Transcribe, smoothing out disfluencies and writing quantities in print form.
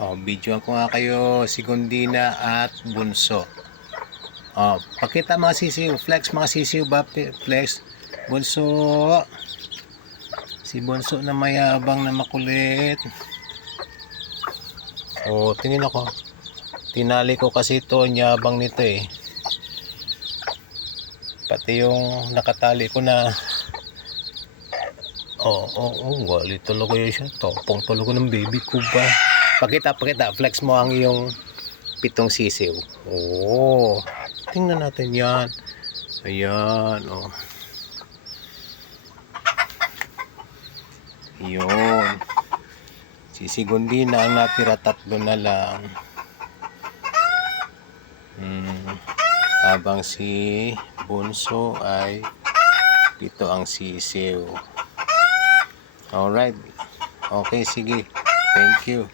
Videoan ko nga kayo, si Gundina at Bunso. Pakita mga sisiw, flex mga sisiw ba, flex. Bunso. Si Bunso na mayabang na makulit. Tingin ako. Tinali ko kasi ito, yabang nito eh. Pati yung nakatali ko na wali talaga yun siya. Topong talaga ng baby ko ba. Pakita, flex mo ang iyong pitong sisiw. Tingnan natin yan. Ayan, yun. Sisigundi na ang natira, 3 na lang. Habang si Bunso ay 7 ang sisiw. Alright. Okay, sige. Thank you.